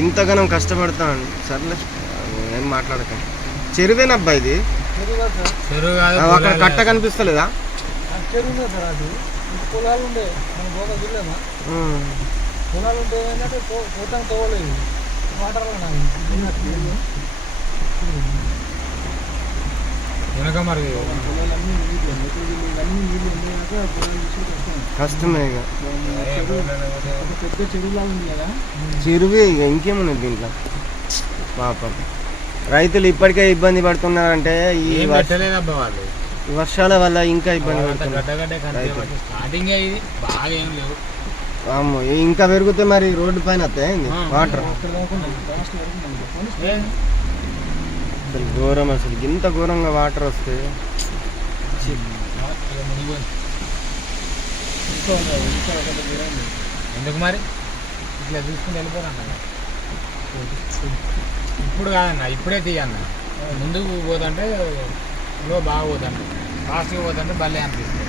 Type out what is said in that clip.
ఇంతగానం కష్టపడతాను సర్లే ఏం మాట్లాడక. చెరువేనబ్బా ఇది, అక్కడ కట్ట కనిపిస్తలేదా? పొలాలు ఉండే మన పోగా చూడలేమా, పొలాలు ఉంటే ఏంటంటే పోతాం తోవలేదు వాటర్ వెనక మరి కష్టమే ఇక. పెద్ద చెరువులా ఉంది కదా, చెరువే ఇక, ఇంకేమున్నది దీంట్లో. పాపం రైతులు ఇప్పటికే ఇబ్బంది పడుతున్నారంటే ఈ వర్షాల వల్ల ఇంకా ఇబ్బంది పడుతున్నారు. ఇంకా పెరిగితే మరి రోడ్డు పైన వస్తాయి వాటర్. అసలు ఘోరం, అసలు ఇంత ఘోరంగా వాటర్ వస్తే ఎందుకు మరి ఇట్లా చూసుకుని వెళ్ళిపోరన్న. ఇప్పుడు కాదన్న, ఇప్పుడే తీయన్న. ముందుకు పోతుంటే బాగా పోతుంటే ఫాస్ట్గా పోతుంటే భలే అనిపిస్తుంది.